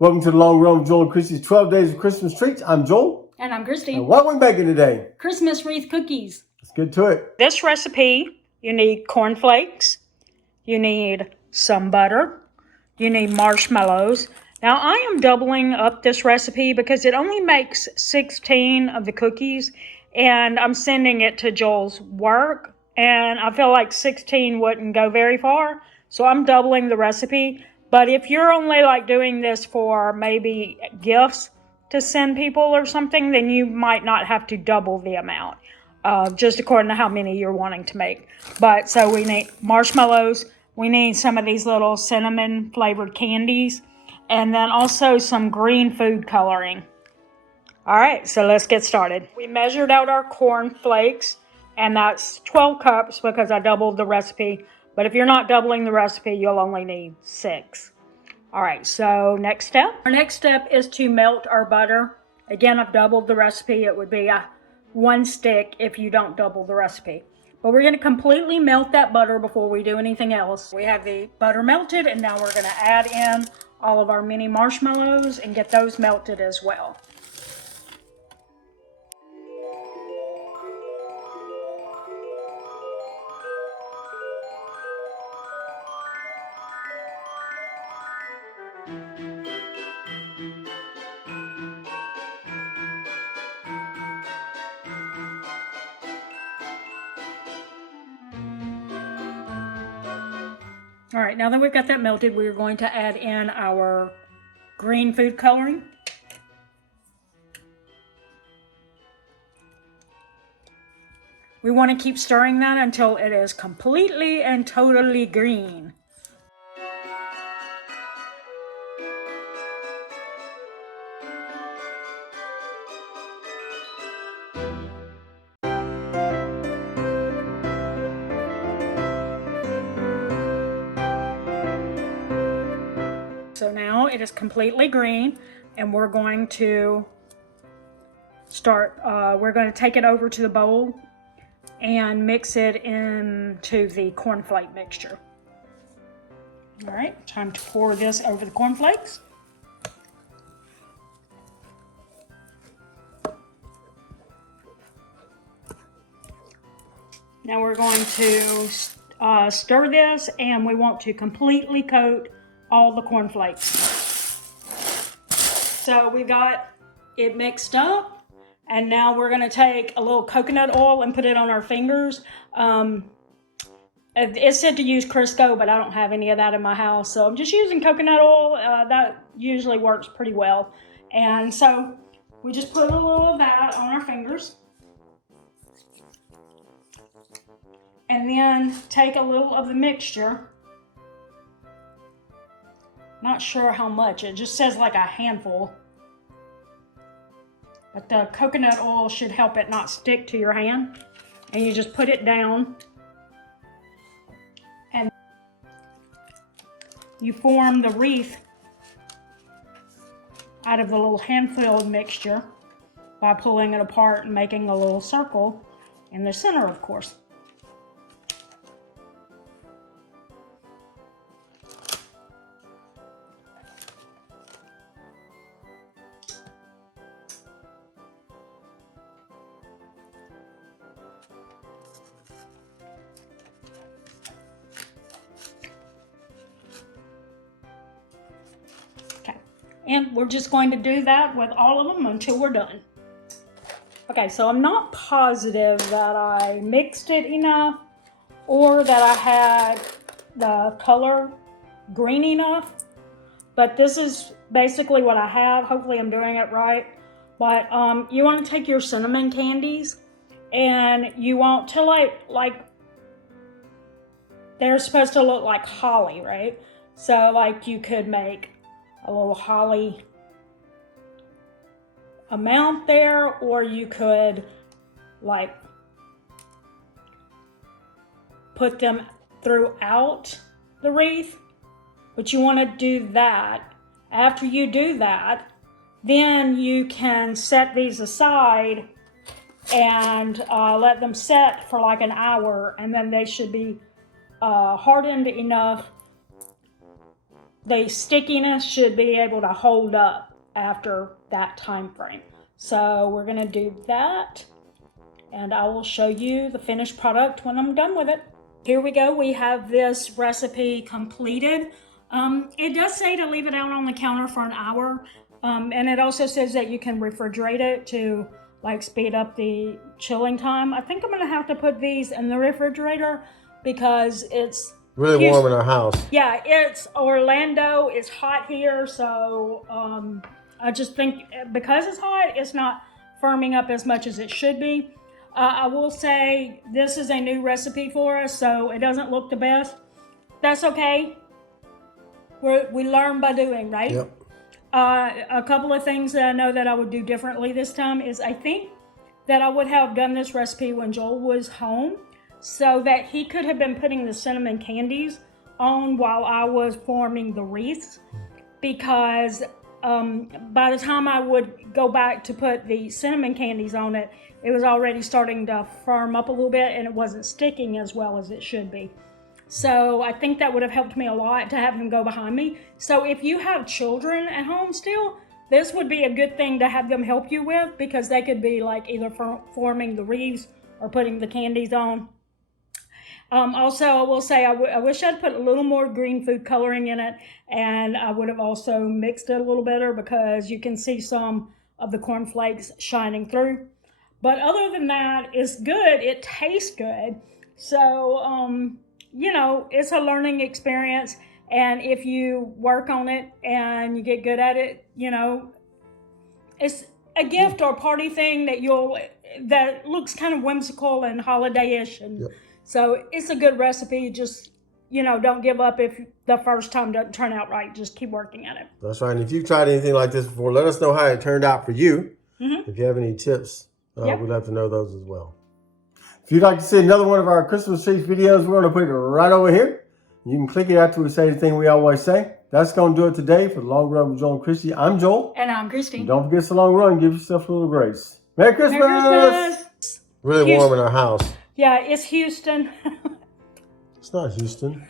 Welcome to the Long Run with Joel and Christy's 12 Days of Christmas Treats. I'm Joel. And I'm Christy. And what are we making today? Christmas wreath cookies. Let's get to it. This recipe, you need cornflakes, you need some butter, you need marshmallows. Now I am doubling up this recipe because it only makes 16 of the cookies, and I'm sending it to Joel's work, and I feel like 16 wouldn't go very far, so I'm doubling the recipe. But if you're only like doing this for maybe gifts to send people or something, then you might not have to double the amount, just according to how many you're wanting to make. But so we need marshmallows, we need some of these little cinnamon flavored candies, and then also some green food coloring. All right, so let's get started. We measured out our corn flakes, and that's 12 cups because I doubled the recipe. But if you're not doubling the recipe, you'll only need 6. All right, so next step. Our next step is to melt our butter. Again, I've doubled the recipe. It would be 1 stick if you don't double the recipe. But we're going to completely melt that butter before we do anything else. We have the butter melted, and now we're going to add in all of our mini marshmallows and get those melted as well. All right, now that we've got that melted, we're going to add in our green food coloring. We want to keep stirring that until it is completely and totally green. So now it is completely green, and we're going to we're going to take it over to the bowl and mix it into the cornflake mixture. All right, time to pour this over the cornflakes. Now we're going to stir this, and we want to completely coat all the cornflakes. So we got it mixed up, and now we're going to take a little coconut oil and put it on our fingers. It said to use Crisco, but I don't have any of that in my house, so I'm just using coconut oil. That usually works pretty well. And so we just put a little of that on our fingers, and then take a little of the mixture. Not sure how much, it just says like a handful. But the coconut oil should help it not stick to your hand. And you just put it down. And you form the wreath out of the little hand-filled mixture by pulling it apart and making a little circle in the center, of course. And we're just going to do that with all of them until we're done. Okay, so I'm not positive that I mixed it enough or that I had the color green enough, but this is basically what I have. Hopefully I'm doing it right. But you want to take your cinnamon candies, and you want to like they're supposed to look like holly, right? So like you could make a little holly amount there, or you could like put them throughout the wreath, but you want to do that. After you do that, then you can set these aside and let them set for like an hour, and then they should be hardened enough the stickiness should be able to hold up after that time frame. So we're gonna do that, and I will show you the finished product when I'm done with it. Here we go. We have this recipe completed. It does say to leave it out on the counter for an hour, and it also says that you can refrigerate it to like speed up the chilling time. I think I'm gonna have to put these in the refrigerator because it's Really warm in our house. Yeah, it's Orlando. It's hot here, so I just think because it's hot, it's not firming up as much as it should be. I will say this is a new recipe for us, so it doesn't look the best. That's okay. We learn by doing, right? Yep. A couple of things that I know that I would do differently this time is I think that I would have done this recipe when Joel was home so that he could have been putting the cinnamon candies on while I was forming the wreaths, because by the time I would go back to put the cinnamon candies on it, it was already starting to firm up a little bit and it wasn't sticking as well as it should be. So I think that would have helped me a lot to have him go behind me. So if you have children at home still, this would be a good thing to have them help you with, because they could be like either forming the wreaths or putting the candies on. Also, I will say I wish I'd put a little more green food coloring in it, and I would have also mixed it a little better because you can see some of the cornflakes shining through. But other than that, it's good. It tastes good. So, you know, it's a learning experience. And if you work on it and you get good at it, you know, it's a gift or party thing that looks kind of whimsical and holiday-ish. And so it's a good recipe. Just, you know, don't give up if the first time doesn't turn out right. Just keep working at it. That's right. And if you've tried anything like this before, let us know how it turned out for you. If you have any tips, we'd love to know those as well. If you'd like to see another one of our Christmas trees videos, we're going to put it right over here. You can click it after we say the thing we always say. That's going to do it today for the Long Run with Joel and Christy. I'm Joel. And I'm Christy. And don't forget it's a long run. Give yourself a little grace. Merry Christmas! Merry Christmas! Really warm in our house. Yeah, it's Houston. It's not Houston.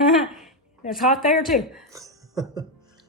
It's hot there too.